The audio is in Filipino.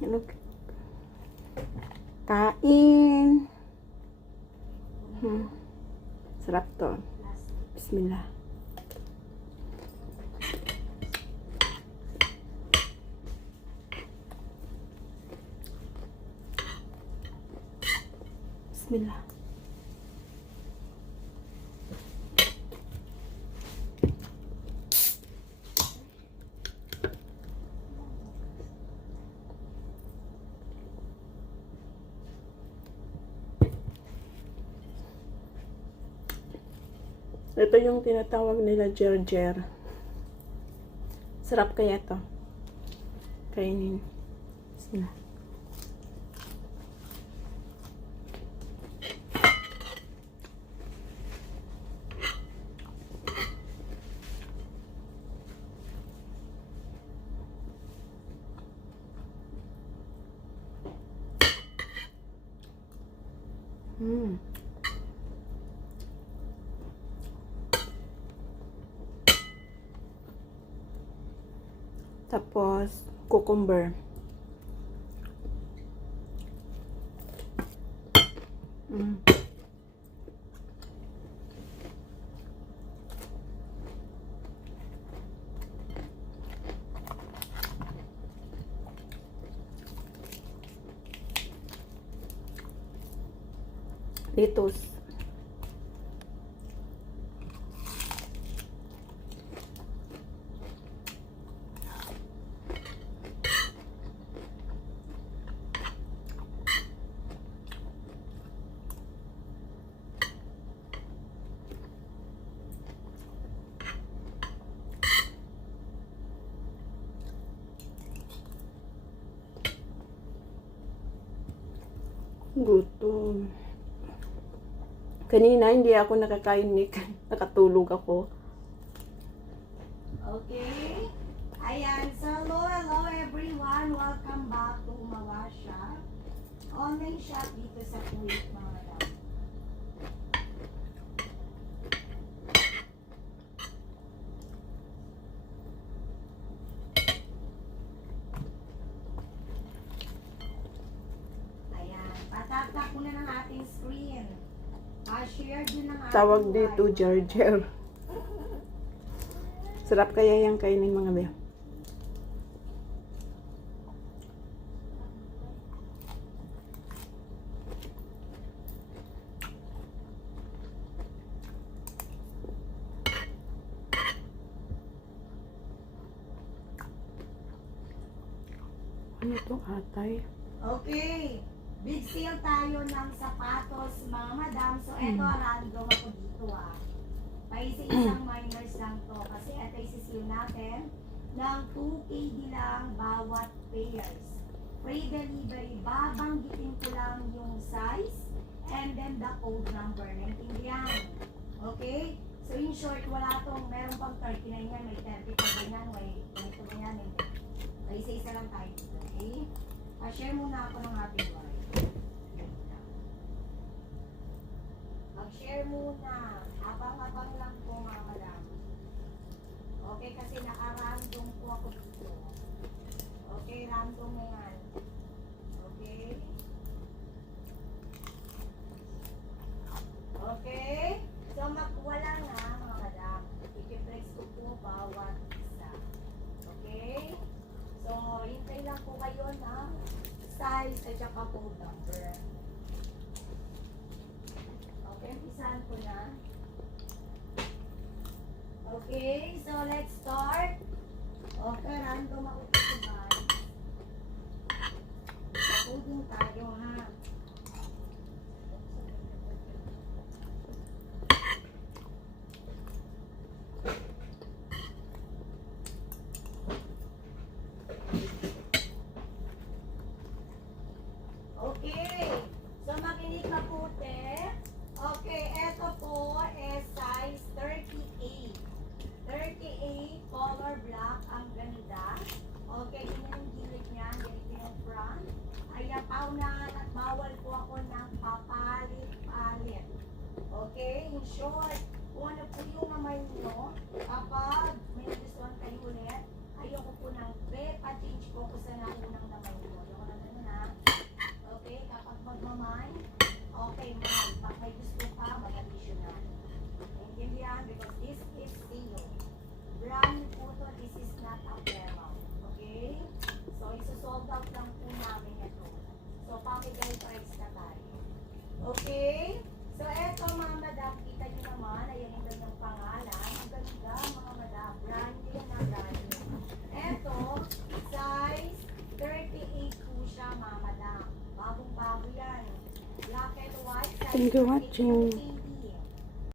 Ano? Kain. Sarap to. Bismillah. Bismillah. Ito yung tinatawag nila gerger. Sarap kaya to. Kainin. Bismillah. Tapos, cucumber. Lettuce. Gutom. Kanina hindi ako nakakain, Nick. Nakatulog ako. Okay. Ayan. So, hello everyone. Welcome back to Umawa Shop. Online shop dito sa Kuwait, mga madam. Ayan. Patak-tak muna ng ating screen. Share din ng ating Tawag dito live. gerger. Sarap kaya yung kainin, mga be. Ano to, atay? Okay. Big sale tayo ng sapatos, mga madam. So, eto, random ako dito, Paisa-isang minors lang to. Kasi eto isi-sale natin ng 2KD lang bawat pairs. Free delivery. Babanggitin ko lang yung size and then the code number. Naintindihan? Okay? So, in short, wala tong, meron pang 39 yan, may 30 pa ganyan, may ganito ganyan, may isa-isa lang tayo. Okay? Share muna ako ng ating live. Mag-share muna. Abang-abang lang po, mga madam. Okay, kasi naka-random po ako dito. Okay, random na yan. Okay? Okay? So, wala nga, mga madam. I-press ko po bawat isa. Okay? So, hintay lang po kayo ng size at saka code number. Okay, umpisahan ko na. Okay, so let's start. Okay, random ako dito, guys. Coding tayo, ha? Okay. So, makinig mabuti. Okay, eto po is size 38. 38, color black, ang ganda. Okay, ganyan yung gilid niya, ganito yung front. Ayan, paunahan at bawal po ako ng papalit-palit. Okay, in short, kung ano po yung naman nyo, kapag may nagustuhan kayo ulit, ayoko po ng pa-change po ko sa naunang naman nyo. Ayoko na out lang po namin ito. So, pamigay price na tayo. Okay? So, eto mga madam, kita nyo naman, ayan ang ganyang pangalan. Ang ganda mga madam, brand new na brand new. Eto, size 38 po siya mga madam. Bagong-bago yan. Black and white, size Thank you for watching. 38.